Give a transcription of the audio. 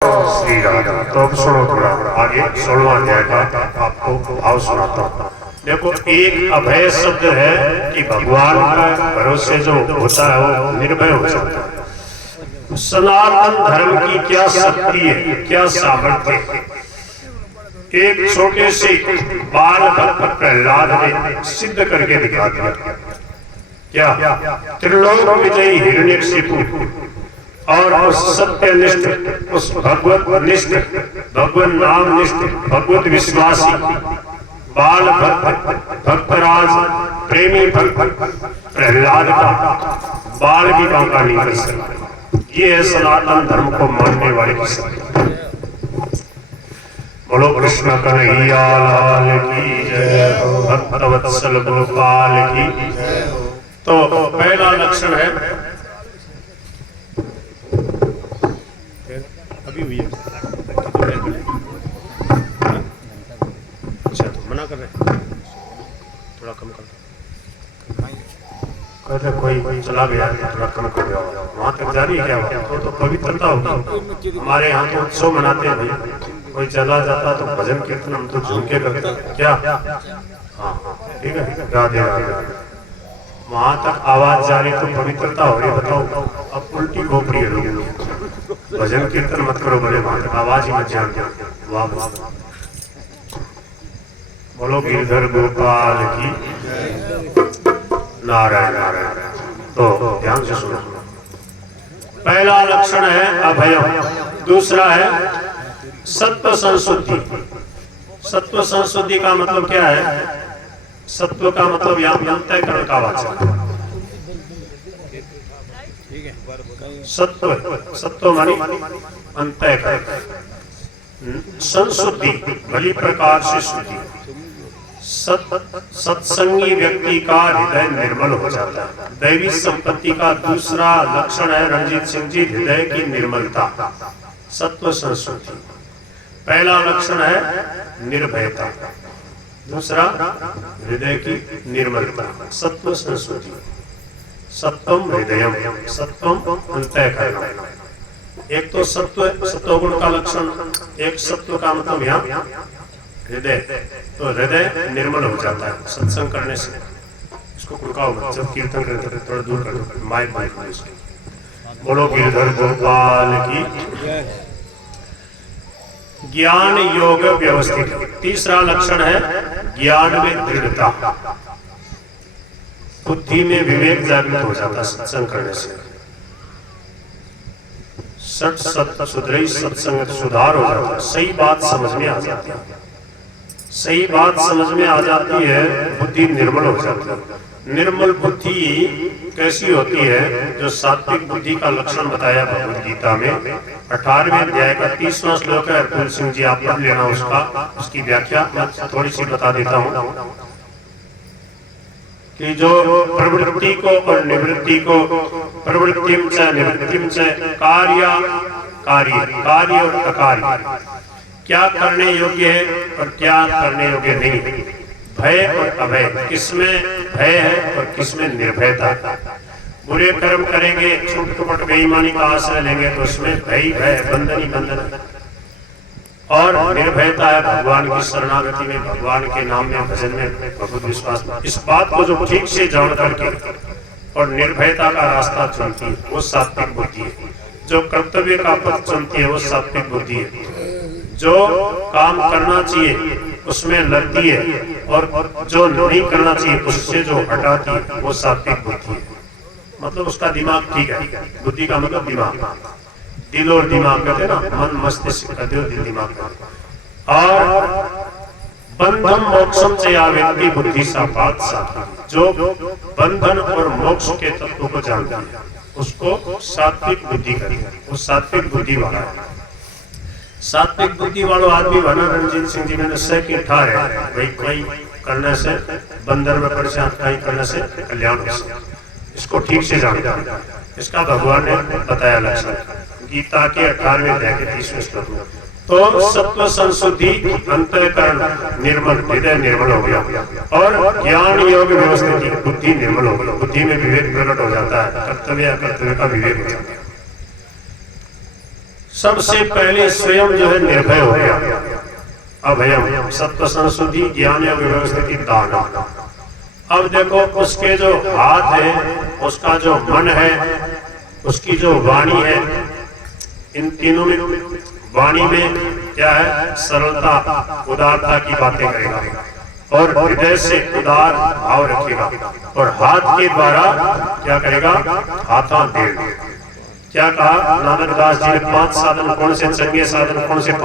श्री राधा। तो अब सुनो थोड़ा आगे 16वां अध्याय का आपको भाव सुनाता हूँ। देखो, एक अभय शब्द है कि भगवान का भरोसे जो होता है वो निर्भय हो जाता है। सनातन धर्म की क्या शक्ति है, क्या सामर्थ्य है। एक छोटे से बाल भक्त प्रहलाद ने सिद्ध करके दिखा दिया। क्या? त्रिलोक विजयी हिरण्यकशिपु और उस सत्यनिष्ठ, उस भगवत निष्ठ, भगवत नाम निष्ठ, भगवत विश्वासी बाल भक्तराज प्रेमी भक्त प्रहलाद का बाल भी बांका नहीं कर सकता। ये है सनातन धर्म को मानने वाले की शक्ति। बोलो कृष्ण कन्हैया लाल की जय, भक्तवत्सल गोपाल की। तो पहला लक्षण है, अभी हुई है। अच्छा, तो मना कर रहे हैं, थोड़ा कम कर कहते कोई चला गया, थोड़ा कम कर दिया। वहां तक जारी है क्या? तो पवित्रता होगी। हमारे यहाँ तो उत्सव मनाते हैं भाई, कोई चला जाता तो भजन कीर्तन हम तो झूम के करते क्या। हाँ ठीक है, राधे राधे। वहां तक आवाज जा रही तो पवित्रता हो रही। बताओ, अब उल्टी खोपड़ी है लोगों। भजन कीर्तन मत करो बड़े, वहां तक आवाज ही मत जान। वाह वाह, बोलो गिरधर गोपाल की नारायण नारायण। तो ध्यान से सुनो। पहला लक्षण है अभयम, दूसरा है सत्व संशुद्धि। सत्व संशुद्धि का मतलब क्या है? सत्व का मतलब यहाँ अंतःकरण का वाचक। सत्व, सत्व मानी अंतःकरण। संशुद्धि भली प्रकार से शुद्धि। सत्संगी व्यक्ति का हृदय निर्मल हो जाता है। दैवी संपत्ति का दूसरा लक्षण है रंजीत सिंह जी, हृदय की निर्मलता, सत्व संशुद्धि। पहला लक्षण है निर्भयता, दूसरा हृदय की निर्मलता, सत्व संशुद्धि। सत्वम हृदयम, सत्वम अंतःकरण। एक तो सत्वगुण का लक्षण, एक सत्व का मतलब यहाँ हृदय। तो हृदय निर्मल हो जाता है सत्संग करने से। इसको कुड़काओ मत, जब कीर्तन करते थे थोड़ा दूर कर दो माइक माइक। बोलो गिरधर गोपाल की। ज्ञान योग व्यवस्थित। तीसरा लक्षण है ज्ञान में दृढ़ता, बुद्धि में विवेक जागृत हो जाता सत्संग करने से। सत सुधरई सत्संग सुधार हो जाता है, सही बात समझ में आ जाती है। सही बात समझ में आ जाती है, बुद्धि निर्मल हो जाती है। निर्मल बुद्धि कैसी होती है? जो सात्विक बुद्धि का लक्षण बताया भगवद गीता में 18वें अध्याय का 30वां श्लोक है। अतुल सिंह जी आप पढ़ लेना, उसकी व्याख्या मैं थोड़ी सी बता देता हूँ कि जो प्रवृत्ति को और निवृत्ति को, प्रवृत्तिम च निवृत्तिम च, कार्य कार्य कार्य और अकार्य, क्या करने योग्य है और क्या करने योग्य नहीं, भय और अभय, किसमें भय है और किसमें निर्भयता। बुरे कर्म करेंगे, छूट कपट बेईमानी का आश्रय लेंगे तो उसमें भय भय, बंधन ही बंधन। और निर्भयता है भगवान की शरणागति में, भगवान के नाम में, भजन में, भगवत विश्वास में। इस बात को जो ठीक से जान करके और निर्भयता का रास्ता चुनती है वो सात्विक बुद्धि है। जो कर्तव्य का पथ चुनती है वो सात्विक बुद्धि है। जो काम करना चाहिए उसमें लगती है और जो नहीं करना चाहिए उससे जो हटाती है वो सात्विक बुद्धि है। मतलब उसका दिमाग ठीक है। बुद्धि का मतलब दिमाग, दिल और दिमाग कहते हैं ना, मन मस्तिष्क का दिल दिमाग का। और बंधन मोक्षम से या व्यक्ति बुद्धि सा बात सा, जो बंधन और मोक्ष के तत्व को जानता है उसको सात्विक बुद्धि कहते हैं। वो सात्विक बुद्धि वाला है। सात्विक बुद्धि वालों आदमी बना रंजीत सिंह जी ने निश्चय की ठार है भाई, कहीं करने से बंदर में पड़ जाए, कहीं करने से कल्याण हो सकता। इसको ठीक से जानता है। इसका भगवान ने बताया लक्षण गीता के 18वें अध्याय के 30वें श्लोक में। तो सत्व संशुद्धि, अंतःकरण निर्मल, हृदय निर्मल हो गया और ज्ञान योग व्यवस्थित, बुद्धि निर्मल हो गई। बुद्धि में विवेक प्रकट हो जाता है, कर्तव्य अकर्तव्य का विवेक हो जाता है। सबसे पहले स्वयं जो है निर्भय हो गया, अभयम सत्व संशुद्धि ज्ञान व्यवस्थित दान। अब देखो उसके जो हाथ है, उसका जो मन है, उसकी जो वाणी है, इन तीनों में वाणी में क्या है, सरलता उदारता की बातें करेगा और हृदय से उदार भाव रखेगा और हाथ के द्वारा क्या करेगा, हाथा दे। क्या कहा नानक दास जी ने, 5 साधन कौन से, चंगे साधन कौन से, 5